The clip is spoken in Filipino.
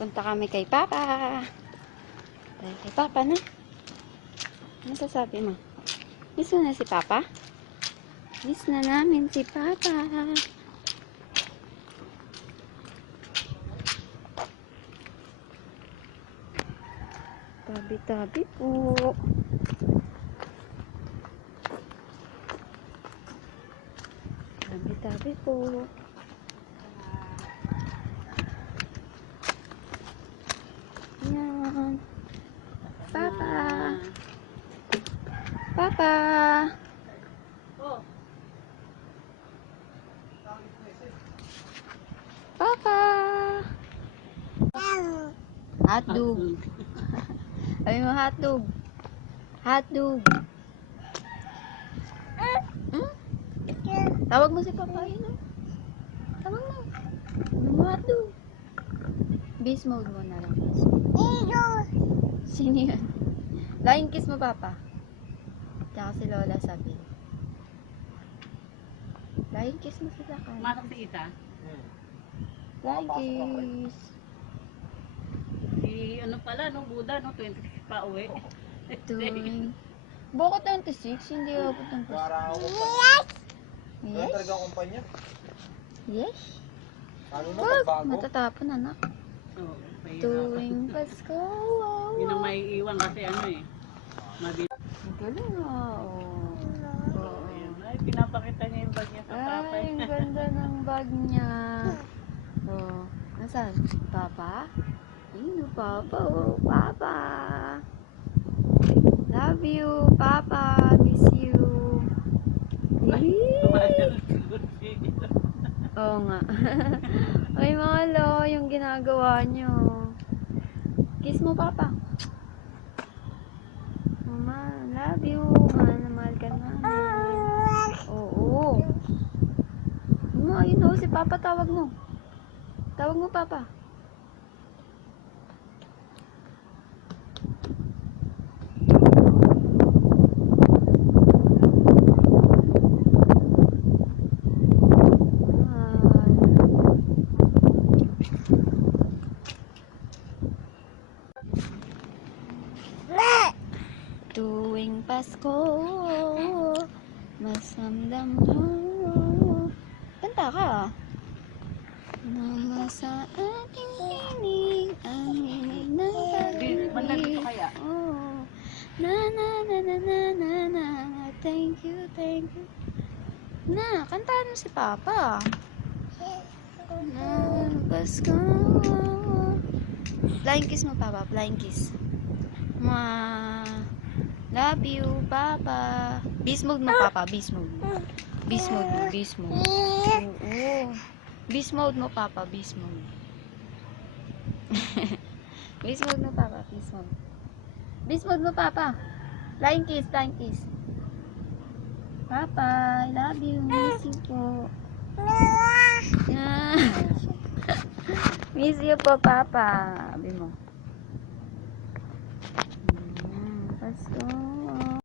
Punta kami kay Papa. Dahil kay Papa na. Ano sasabi mo? Miss mo na si Papa? Miss na namin si Papa. Tabi-tabi po. Tabi-tabi po. Yan. Papa. Papa. Papa. Hotdog. Sabi mo hotdog. Hotdog. Tawag mo si Papa. Yun. Tawag mo. Sabi mo hotdog. Beast mode mo na lang. Sino yun? Flying kiss mo, Papa. Tsaka si Lola sabi. Flying kiss mo sila ka. Masok si Ita. Flying kiss. Si ano pala, no, Buda, no, 26 pa uwi. Tuwing. Bakit 26? Hindi ako ng Yes! Yes? Talaga ang kumpanya. Yes? Ano na, Wag! magbago? Matatapon, anak. Oo, mahirap. Tuwing Pasko. Yun ang may iwan kasi ano eh. Mabilis. Ang galing ah. Oo. Ay, pinapakita niya yung bag niya sa Ay, papay. ang ganda ng bag niya. Oh, nasaan? Papa? Ayun, Papa. Oh, Papa. Love you, Papa. Miss you. Oo nga. Ay, mga lo, yung ginagawa nyo. Kiss mo, Papa. Mama, love you. Mahal na mahal ka na. Oo. Ayun o, si Papa tawag mo. Tawag mo, Papa. Tuwing Pasko, masamdam mo. Kanta ka. Nama sa ating tinig, ang inig ng Banda pag-ibig. dito kaya? Oh. Na na na na na na na. Thank you, thank you. Na, kantahan mo si Papa. Na, Pasko. Flying kiss mo, Papa. Flying kiss. Love you, Papa. Beast mode mo, Papa. Beast mode mo. Beast mode mo. Beast mode. Oo. Beast mode mo, Papa. Beast mode. Beast mode mo, Papa. Beast mode. Beast mode mo, Papa. Flying kiss. Flying kiss. Papa, I love you. Miss you po. Miss you po, Papa. Sabi mo.